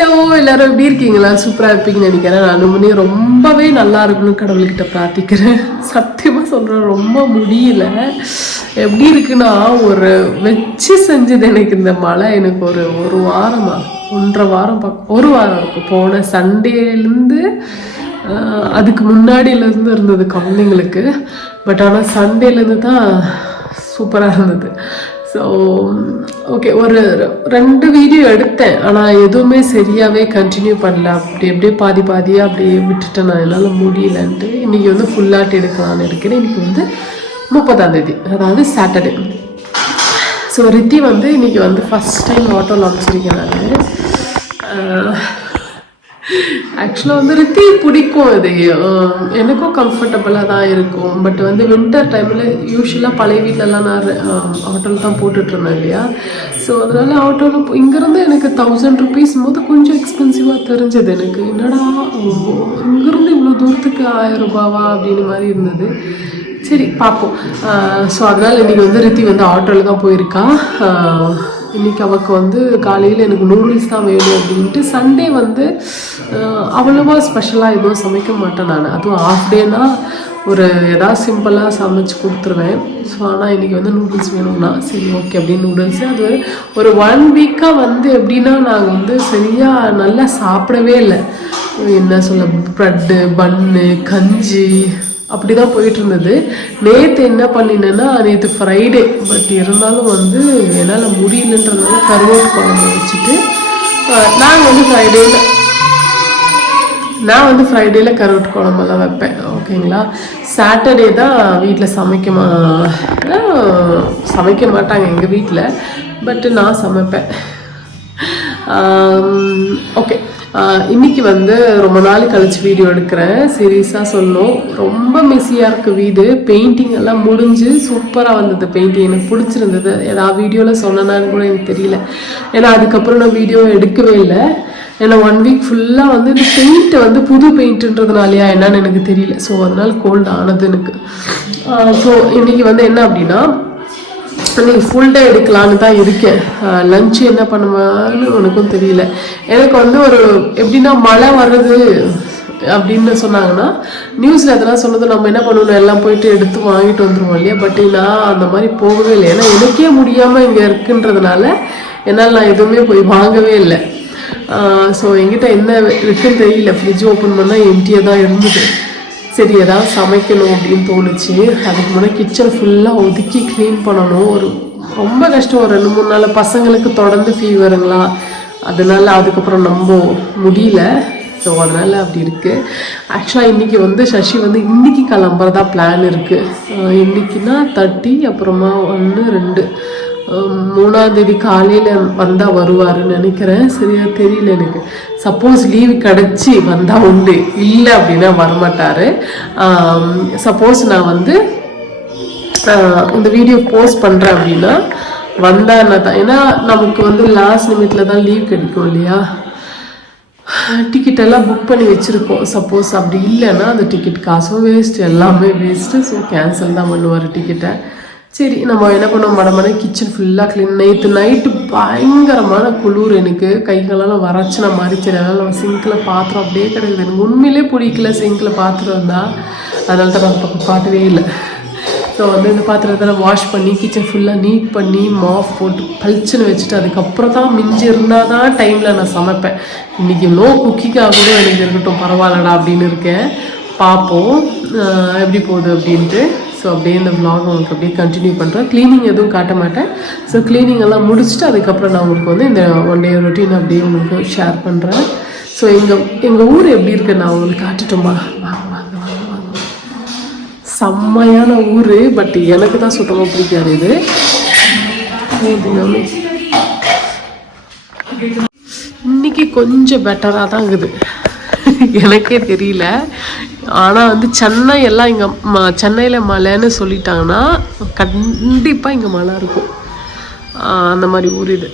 Hello எல்லாரும் எப்படி இருக்கீங்களா? சூப்பராக இருப்பீங்கன்னு நினைக்கிறேன். நான் முன்னே ரொம்பவே நல்லா இருக்கணும்னு கடவுள்கிட்ட பிரார்த்திக்கிறேன். சத்தியமாக சொல்கிறேன் ரொம்ப முடியல. எப்படி இருக்குன்னா ஒரு வச்சு செஞ்சது எனக்கு இந்த மழை. எனக்கு ஒரு ஒரு வாரமா ஒன்றரை வாரம் பக்கம் ஒரு வாரம் இருக்கும் போன சண்டேலேருந்து அதுக்கு முன்னாடியிலேருந்து இருந்தது குழந்தைங்களுக்கு பட் ஆனால் சண்டேலேருந்து தான் சூப்பராக இருந்தது. ஸோ ஓகே ஒரு ரெண்டு வீடியோ எடுத்தேன். ஆனால் எதுவுமே சரியாகவே கண்டினியூ பண்ணல. அப்படி அப்படியே பாதி பாதியாக அப்படியே விட்டுட்டேன் நான். என்னால் முடியலன்ட்டு. இன்றைக்கி வந்து ஃபுல்லாட்டு எடுக்கலான்னு இருக்கிறேன் இன்றைக்கி வந்து முப்பதாம் தேதி. அதாவது சாட்டர்டே ஸோ ரித்தி வந்து இன்னைக்கு வந்து ஃபஸ்ட் டைம் ஆட்டோவில் அமைச்சிருக்கேன் நான் ஆக்சுவலாக வந்து ரித்தி பிடிக்கும் அது. எனக்கும் கம்ஃபர்டபுளாக தான் இருக்கும். பட் வந்து வின்டர் டைமில் யூஸ்வலாக பழைய வீட்டிலலாம் நான் ஆட்டோவில் தான் போட்டுட்டு இருந்தேன் இல்லையா? ஸோ அதனால் ஆட்டோவில் இங்கேருந்து எனக்கு தௌசண்ட் ருபீஸ் போது கொஞ்சம் எக்ஸ்பென்சிவாக தெரிஞ்சது எனக்கு. என்னடா இங்கேருந்து இவ்வளோ தூரத்துக்கு ஆயிரம் ரூபாவா அப்படின்னு மாதிரி இருந்தது. சரி பார்ப்போம் ஸோ அதனால் இன்றைக்கி வந்து ரித்தி வந்து ஆட்டோவில் தான் போயிருக்கா. இன்னைக்கு அவளுக்கு வந்து காலையில் எனக்கு நூடுல்ஸ் தான் வேணும் அப்படின்ட்டு சண்டே வந்து அவ்வளோவா ஸ்பெஷலாக எதுவும் சமைக்க மாட்டேன் நான். அதுவும் ஆஃப் டேனா ஒரு எதாவது சிம்பிளாக சமைச்சு கொடுத்துருவேன். ஸோ ஆனால் இன்றைக்கி வந்து நூடுல்ஸ் வேணும்னா சரி ஓகே அப்படின்னு நூடுல்ஸ் அது ஒரு ஒன் வீக்காக வந்து எப்படின்னா நாங்கள் வந்து சரியாக நல்லா சாப்பிடவே இல்லை. என்ன சொல்ல ப்ரெட்டு பன்னு கஞ்சி அப்படி தான் போயிட்டு இருந்தது நேற்று என்ன பண்ணினேன்னா நேற்று ஃப்ரைடே பட் இருந்தாலும் வந்து என்னால் முடியலன்றதுனால கருவாட்டு குழம்பு வச்சுட்டு நாங்கள் வந்து ஃப்ரைடேயில் நான் வந்து ஃப்ரைடேயில் கருவாட்டு குழம்பெல்லாம் வைப்பேன். ஓகேங்களா? சாட்டர்டே தான் வீட்டில் சமைக்க மா சமைக்க மாட்டாங்க எங்கள் வீட்டில் பட்டு நான் சமைப்பேன். ஓகே இன்னைக்கு வந்து ரொம்ப நாள் கழிச்சு வீடியோ எடுக்கிறேன். சீரியஸாக சொல்லணும். ரொம்ப மெஸியாக இருக்குது வீடு. பெயிண்டிங் எல்லாம் முடிஞ்சு சூப்பராக வந்தது பெயிண்டிங் எனக்கு பிடிச்சிருந்தது. ஏதாவது வீடியோவில் சொன்னேனான்னு கூட எனக்கு தெரியல. ஏன்னா அதுக்கப்புறம் நான் வீடியோ எடுக்கவே இல்லை. ஏன்னா ஒன் வீக் ஃபுல்லாக வந்து இந்த பெயிண்ட்டை வந்து புது பெயிண்ட்டுன்றதுனாலையா என்னன்னு எனக்கு தெரியல. ஸோ அதனால் கோல்டு ஆனது எனக்கு. ஸோ இன்னைக்கு வந்து என்ன அப்படின்னா பண்ணி ஃபுல் டே எடுக்கலான்னு தான் இருக்கேன். லஞ்சு என்ன பண்ணுவான்னு உனக்கும் தெரியல. எனக்கு வந்து ஒரு எப்படின்னா மழை வர்றது அப்படின்னு சொன்னாங்கன்னா நியூஸில் அதெல்லாம் சொன்னது நம்ம என்ன பண்ணணும் எல்லாம் போயிட்டு எடுத்து வாங்கிட்டு வந்துருவோம் இல்லையா? பட் நான் அந்த மாதிரி போகவே இல்லை. ஏன்னா எனக்கே முடியாமல் இங்கே இருக்குன்றதுனால என்னால் நான் எதுவுமே போய் வாங்கவே இல்லை. ஸோ எங்கிட்ட என்ன இருக்குன்னு தெரியல. ஃப்ரிட்ஜ் ஓப்பன் பண்ணால் எம்டியாக தான் இருந்தது. சரி ஏதாவது சமைக்கணும் அப்படின்னு தோணுச்சு. அதுக்கு முன்னாடி கிச்சன் ஃபுல்லாக ஒதுக்கி க்ளீன் பண்ணணும். ஒரு ரொம்ப கஷ்டம். ஒரு ரெண்டு மூணு நாள் பசங்களுக்கு தொடர்ந்து ஃபீவருங்களா அதனால அதுக்கப்புறம் நம்ப முடியல. ஸோ அதனால் அப்படி இருக்குது ஆக்சுவலாக இன்றைக்கி வந்து சசி வந்து இன்றைக்கி கிளம்புறதா பிளான் இருக்குது இன்றைக்கினா தேர்ட்டி அப்புறமா ஒன்று ரெண்டு. மூணாம் தேதி காலையில் வந்தால் வருவாருன்னு நினைக்கிறேன். சரியா தெரியல எனக்கு. சப்போஸ் லீவ் கிடச்சி வந்தால் உண்டு. இல்லை அப்படின்னா வரமாட்டார். சப்போஸ் நான் வந்து இந்த வீடியோ போஸ்ட் பண்ணுறேன் அப்படின்னா வந்தான்னா தான். ஏன்னா நமக்கு வந்து லாஸ்ட் நிமிட்டில் தான் லீவ் கிடைக்கும் இல்லையா? டிக்கெட் எல்லாம் புக் பண்ணி வச்சுருக்கோம் சப்போஸ் அப்படி இல்லைன்னா அந்த டிக்கெட் காசும் வேஸ்ட்டு எல்லாமே வேஸ்ட்டு ஸோ கேன்சல் தான் பண்ணுவார் டிக்கெட்டை சரி நம்ம என்ன பண்ணுவோம்? மடமட கிச்சன் ஃபுல்லாக க்ளீன் நேற்று நைட்டு பயங்கரமான குளிர் எனக்கு. கைகளெல்லாம் வறட்சின மாதிரி. சரி அதனால் நம்ம சிங்கில் பாத்திரம் அப்படியே கிடையாது எனக்கு உண்மையிலே பிடிக்கல சிங்கில் பாத்திரம் இருந்தால் அதனால தான் நான் பக்கம் காட்டவே இல்லை. ஸோ வந்து இந்த பாத்திரத்தெல்லாம் வாஷ் பண்ணி கிச்சன் ஃபுல்லாக நீட் பண்ணி மாஃப் போட்டு பளிச்சுன்னு வச்சுட்டு அதுக்கப்புறம் தான் மிஞ்சி இருந்தால் தான் டைமில் நான் சமைப்பேன். இன்றைக்கி நோ குக்கிங்காக கூட எனக்கு இருக்கட்டும் பரவாயில்லடா அப்படின்னு இருக்கேன். பார்ப்போம். எப்படி போகுது அப்படின்ட்டு. ஸோ அப்படியே இந்த vlog உங்களுக்கு அப்படியே கண்டினியூ பண்ணுறேன் க்ளீனிங் எதுவும் காட்ட மாட்டேன். ஸோ க்ளீனிங் எல்லாம் முடிச்சுட்டு அதுக்கப்புறம் நான் உங்களுக்கு வந்து இந்த ஒன் டே ரொட்டீன் அப்படியே உங்களுக்கு ஷேர் பண்ணுறேன் ஸோ எங்கள் எங்கள் ஊர் எப்படி இருக்கு? நான் உங்களுக்கு காட்டட்டுமா? வாங்க வாங்க வாங்க வாங்க. செம்மையான ஊர் பட் எனக்கு தான் சுத்தமாக பிடிக்காது இது. இன்னைக்கு கொஞ்சம் பெட்டராக தான் இருக்குது. எனக்கே தெரியல. ஆனால் வந்து சென்னை எல்லாம் இங்கே ம சென்னையில் மழைன்னு சொல்லிட்டாங்கன்னா கண்டிப்பாக இங்கே மழை இருக்கும். அந்த மாதிரி ஊர் இது.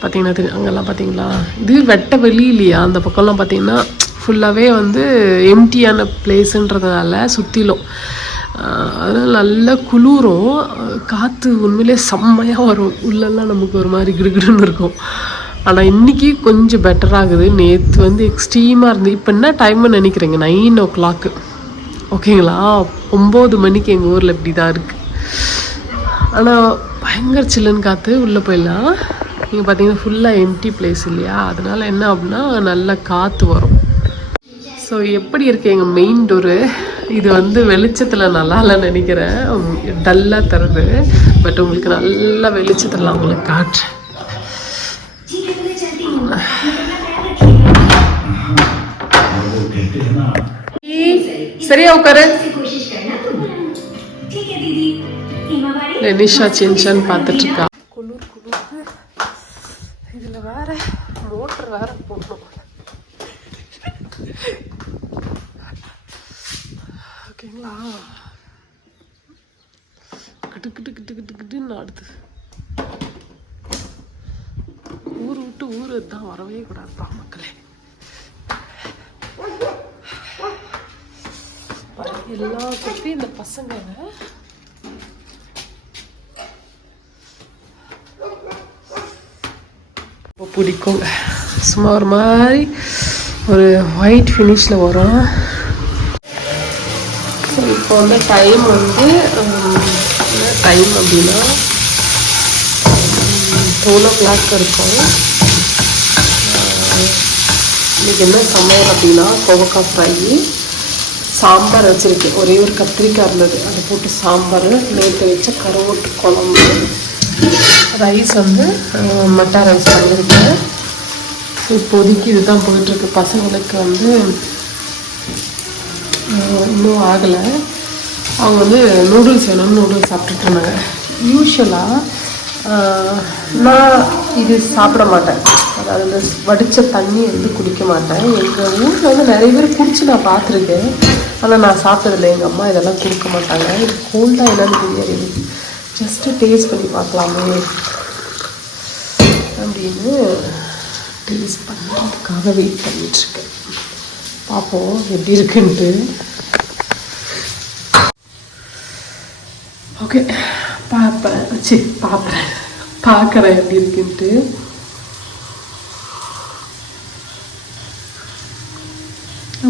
பார்த்தீங்கன்னா தெரியும் அங்கெல்லாம் பார்த்தீங்களா இது வெட்ட வெளி இல்லையா அந்த பக்கம்லாம் பார்த்தீங்கன்னா ஃபுல்லாகவே வந்து எம்டியான பிளேஸுன்றதுனால சுற்றிலும் அதனால் நல்லா குளிரும். காற்று உண்மையிலே செம்மையாக வரும். உள்ளெல்லாம் நமக்கு ஒரு மாதிரி கிடுகிடுன்னு இருக்கும். ஆனால் இன்றைக்கி கொஞ்சம் பெட்டராகுது நேற்று வந்து எக்ஸ்ட்ரீமாக இருந்து இப்போ என்ன டைம்னு நினைக்கிறேங்க? நைன் ஓ கிளாக்கு ஓகேங்களா? ஒம்பது மணிக்கு எங்கள் ஊரில் இப்படி தான் இருக்குது ஆனால் பயங்கர சில்லுன்னு காற்று உள்ளே போயிடலாம். நீங்கள் பார்த்தீங்கன்னா ஃபுல்லாக எம்டி பிளேஸ் இல்லையா? அதனால் என்ன அப்படின்னா நல்ல காற்று வரும். ஸோ எப்படி இருக்குது எங்கள் மெயின் டோரு இது வந்து வெளிச்சத்தில் நல்லா இல்லைன்னு நினைக்கிறேன். டல்லாக தருது. பட் உங்களுக்கு நல்ல வெளிச்சத்தில் உங்களுக்கு காட்டுறேன். சரியா உட்காரு. நிஷா சின்சான் பார்த்துட்டு இருக்கா குளிர் குளிர் இதில் வேற மோட்டர் வேற போடணும். ஓகேங்களா? கிட்டு கிட்டு கிட்டு கிட்டு கிட்டுன்னு ஆடுது. ஊர் விட்டு ஊர் தான் வரவே கூடாதுப்பா மக்களே எல்லா குப்பையும் இந்த பசங்க ரொம்ப பிடிக்கும். சும்மா ஒரு மாதிரி ஒரு ஒயிட் ஃபினிஷில் வரும். ஸோ இப்போ வந்து டைம் வந்து um, டைம் அப்படின்னா டுவெல் ஓ கிளாக் இருக்கும். இன்றைக்கி என்ன சமையல் அப்படின்னா கோவக்காய் ஃப்ரை சாம்பார் வச்சுருக்கேன். ஒரே ஒரு கத்திரிக்காய் இருந்தது. அதை போட்டு சாம்பார் நேற்று வச்ச கருவோட்டு குழம்பு ரைஸ் வந்து மட்டா ரைஸ் பண்ணியிருக்கேன் இப்போதைக்கு இதுதான் போயிட்டுருக்கு. பசங்களுக்கு வந்து இன்னும் ஆகலை. அவங்க வந்து நூடுல்ஸ் வேணும்னு நூடுல்ஸ் சாப்பிட்டுட்டு இருந்தாங்க. யூஸ்வலாக நான் இது சாப்பிட மாட்டேன். அதாவது இந்த வடித்த தண்ணி வந்து குடிக்க மாட்டேன். எங்கள் ஊரில் வந்து நிறைய பேர் குடிச்சு நான் பார்த்துருக்கேன். ஆனால் நான் சாப்பிட்டதில்லை. எங்கள் அம்மா இதெல்லாம் கொடுக்க மாட்டாங்க. இது கோல்டாக என்னன்னு தெரியாது. ஜஸ்ட்டு டேஸ்ட் பண்ணி பார்க்கலாமே. அப்படின்னு டேஸ்ட் பண்ணுறதுக்காக வெயிட் பண்ணிகிட்ருக்கேன் பார்ப்போம் எப்படி இருக்குன்ட்டு. ஓகே பார்ப்பேன். சரி பார்ப்பேன். பார்க்குறேன் எப்படி இருக்குன்ட்டு.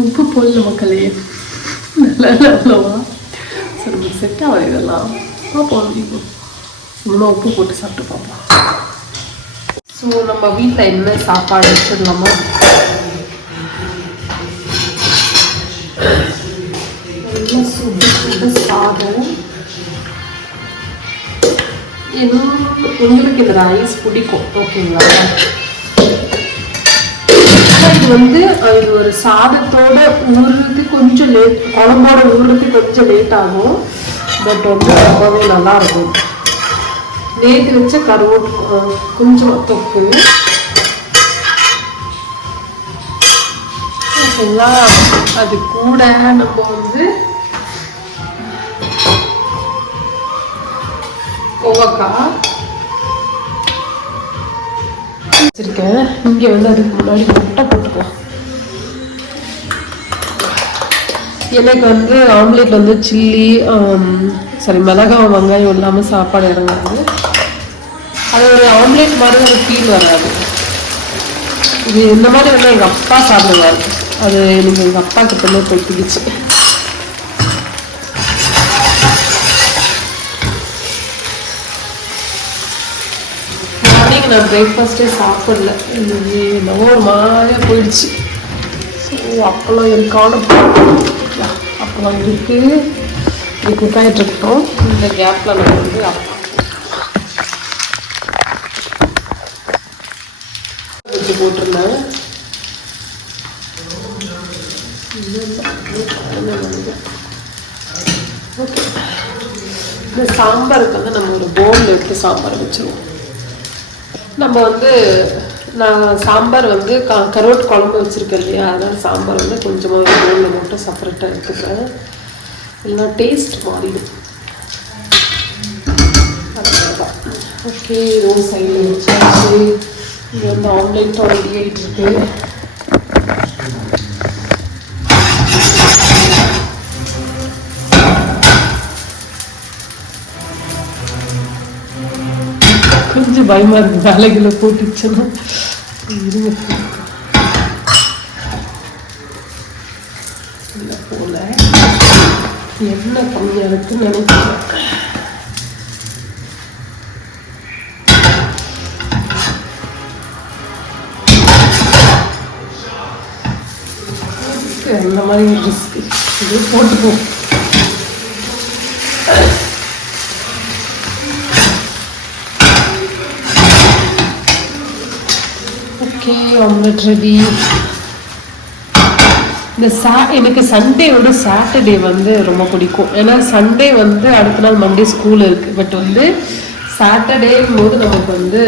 உப்பு போடல மக்களே. நல்லா சரி நமக்கு செட் ஆகும் இதெல்லாம். பார்ப்போம் இப்போ உப்பு போட்டு சாப்பிட்டு பார்ப்போம். ஸோ நம்ம வீட்டில் என்ன சாப்பாடு வச்சிடலாமா? சுடு சுடு சாதம். எங்க- உங்களுக்கு இந்த ரைஸ் பிடிக்கும். ஓகேங்களா இது வந்து அது இது ஒரு சாதத்தோட ஊறுறது கொஞ்சம் லேட் குழம்போட ஊறுறது கொஞ்சம் லேட் ஆகும். பட் வந்து ரொம்பவே நல்லா இருக்கும். நேற்று வச்ச கருவோட்டு கொஞ்சம் தொக்கு ஓகேங்களா அது கூட நம்ம வந்து கோவக்காய் வச்சிருக்கேன். இங்க வந்து அதுக்கு முன்னாடி முட்டை போட்டுக்கலாம் எனக்கு வந்து ஆம்லேட் வந்து சில்லி சாரி மிளகாய் வெங்காயம் இல்லாமல் சாப்பாடு இறங்காது. அது ஒரு ஆம்லேட் மாதிரி ஒரு ஃபீல் வராது. இது இந்த மாதிரி வந்து எங்கள் அப்பா சாப்பிடுவார். அது எனக்கு எங்கள் அப்பா கிட்டமே போய் பிடிச்சு நான் பிரேக்ஃபாஸ்ட்டே சாப்பிடல. இன்னைக்கு என்னவோ ஒரு மாதிரியா போயிடுச்சு. ஸோ அப்பளம் இருக்கான அப்பளம் இருக்கு. இது குக் இருக்கட்டும் இந்த கேப்பில் நான் வந்து வச்சு போட்டிருந்தேன். ஓகே இந்த சாம்பாருக்கு வந்து நம்ம ஒரு பவுலில் எடுத்து சாம்பார் வச்சுருவோம். நம்ம வந்து நான் சாம்பார் வந்து க கரோட் குழம்பு வச்சுருக்கேன் இல்லையா? அதனால் சாம்பார் வந்து கொஞ்சமாக ஒரு பவுலில் மட்டும் செப்பரேட்டாக எடுத்துக்கிறேன். இல்லைன்னா டேஸ்ட் மாறிடும். ஓகே இதுவும் சைடில் வச்சாச்சு. இது வந்து ஆம்லேட் ரெடி ஆகிட்டு பயமாக பயமா இருக்கு வேலைகளை போட்டுச்சுன்னா இருங்க. இல்லை போல. எண்ணெய் கம்மியாக இருக்குன்னு நினைக்கிறேன். அந்த மாதிரி ரிஸ்க் இது போட்டுப்போம் ஓகே ஆம்லெட் ரெடி இந்த சா எனக்கு சண்டே விட சாட்டர்டே வந்து ரொம்ப பிடிக்கும். ஏன்னா சண்டே வந்து அடுத்த நாள் மண்டே ஸ்கூல் இருக்குது பட் வந்து சாட்டர்டேங்கும் போது நமக்கு வந்து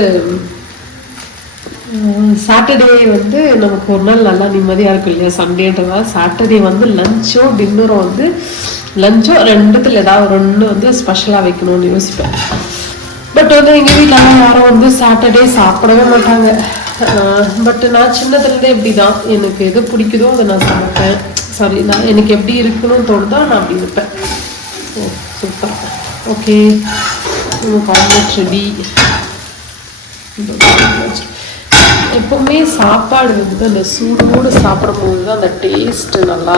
சாட்டர்டே வந்து நமக்கு ஒரு நாள் நல்லா நிம்மதியாக இருக்கும் இல்லையா? சண்டேன்றதா சாட்டர்டே வந்து லஞ்சோ டின்னரோ வந்து லஞ்சோ ரெண்டுத்தில் ஏதாவது ஒன்று வந்து ஸ்பெஷலாக வைக்கணும்னு யோசிப்பேன். பட் வந்து எங்கள் வீட்டில் யாரும் வந்து சாட்டர்டே சாப்பிடவே மாட்டாங்க. பட் நான் சின்னதுலேருந்தே இப்படி தான் எனக்கு எது பிடிக்குதோ அதை நான் சமைப்பேன் சாரி நான் எனக்கு எப்படி இருக்கணும்னு தோணுதோ நான் அப்படி இருப்பேன். ஓ சூப்பர் ஓகே நமக்கு ரெடி எப்பவுமே சாப்பாடு வந்து அந்த சூடோடு சாப்பிடும்போது தான் அந்த டேஸ்ட் நல்லா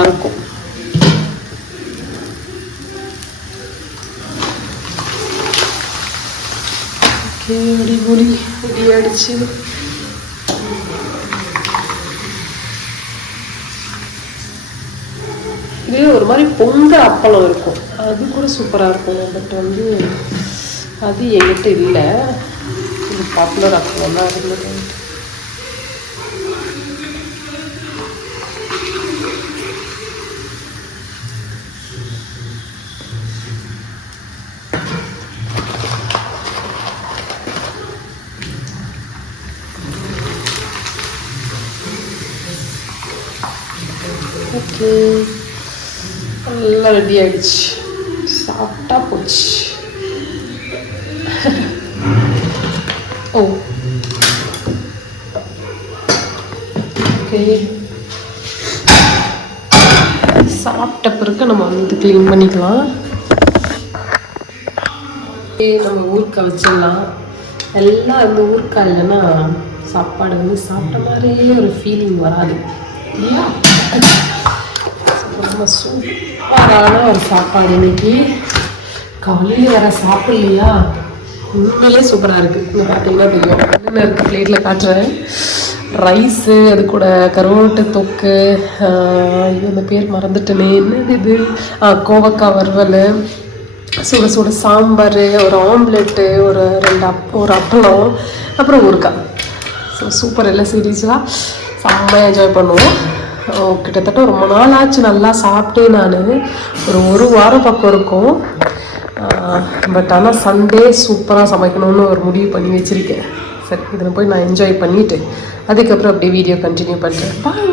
ரெடி ஆயிடுச்சு. இது ஒரு மாதிரி பொங்க அப்பளம் இருக்கும். அது கூட சூப்பராக இருக்கும் பட் வந்து அது என்கிட்ட இல்லை. இது பாப்புலர் அப்பளம் தான் இருந்தது எல்லாம் ரெடி ஆயிடுச்சு. சாப்பிட்டா போச்சு. ஓ. ஓகே சாப்பிட்ட பிறகு நம்ம வந்து க்ளீன் பண்ணிக்கலாம். நம்ம ஊறுக்காய் வச்சிடலாம். எல்லாம் வந்து ஊறுக்காய் இல்லைன்னா சாப்பாடு வந்து சாப்பிட்ட மாதிரியே ஒரு ஃபீலிங் வராது. இல்லையா ரொம்ப சூப்பரான ஒரு சாப்பாடு இன்னைக்கு காலையில் வேற சாப்பிடலையா உண்மையிலே சூப்பராக இருக்குது இங்கே பார்த்தீங்கன்னா தெரியும் என்னென்ன இருக்குது பிளேட்டில் காட்டுறேன் ரைஸு அது கூட கருவாட்டு தொக்கு இது அந்த பேர் மறந்துட்டேனே என்னது இது கோவக்காய் வறுவல் சுட சுட சாம்பார் ஒரு ஆம்லெட்டு ஒரு ரெண்டு அப் ஒரு அப்பளம் அப்புறம் ஊறுக்காய் ஸோ சூப்பர் எல்லாம் சீரீஸாக செம்மையாக என்ஜாய் பண்ணுவோம் கிட்டத்தட்ட ரொம்ப நாள் ஆச்சு. நல்லா சாப்பிட்டேன் நான். ஒரு ஒரு வாரம் பக்கம் இருக்கும். பட் ஆனால் சண்டே சூப்பராக சமைக்கணும்னு ஒரு முடிவு பண்ணி வச்சுருக்கேன். சரி இதில் போய் நான் என்ஜாய் பண்ணிவிட்டு அதுக்கப்புறம் அப்படியே வீடியோ கண்டினியூ பண்ணுறேன் பாய்